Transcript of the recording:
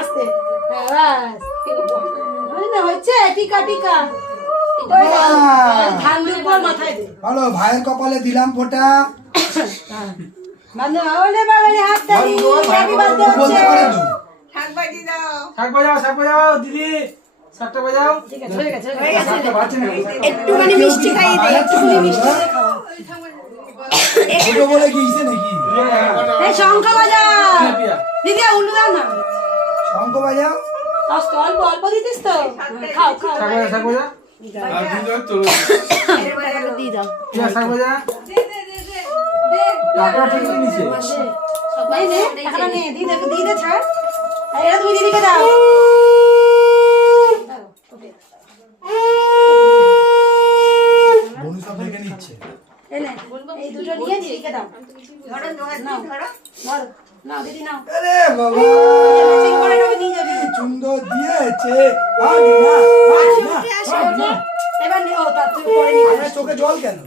আস্তে হচ্ছে টিকা টিকা ধান দুধ মাথায় দে বলো ভাইয়ের কপালে দিলাম ফোঁটা বান্ধব ওলে বাবারে হাত দাও হ্যাপি বার্থডে বলতে পারে তো শাক বাজি দাও শাক বাজাও দিদি শাকটা বাজাও ঠিক আছে হয়ে গেছে শাকটা বাজছে না একটুখানি মিষ্টি খাইয়ে দে একটুখানি মিষ্টি ছোট বলে গিয়েছে নাকি এই শঙ্খ বাজা দিদি উল্লু দাও না শঙ্খ বাজাও অল্প অল্প অল্প দিতিস তো খাও খাও শাক বাজা দিয়ে দাও শাক বাজা টাকা ঠিক নিছে সবাই নে টাকা নে দিদি দিদি ছাড় আর এটা তুমি দিদিকে দাও বনু সব দেখে নিচ্ছে এনে এই দুটো নিয়ে দিদিকে দাও ধরো ধরো ধরো নাও দিদি নাও আরে বাবা ম্যাচিং করে এটাকে নিয়ে যাবি সুন্দর দিয়েছে আগে না এবার ও তার থেকে পরে নিয়ে চোখে জল কেন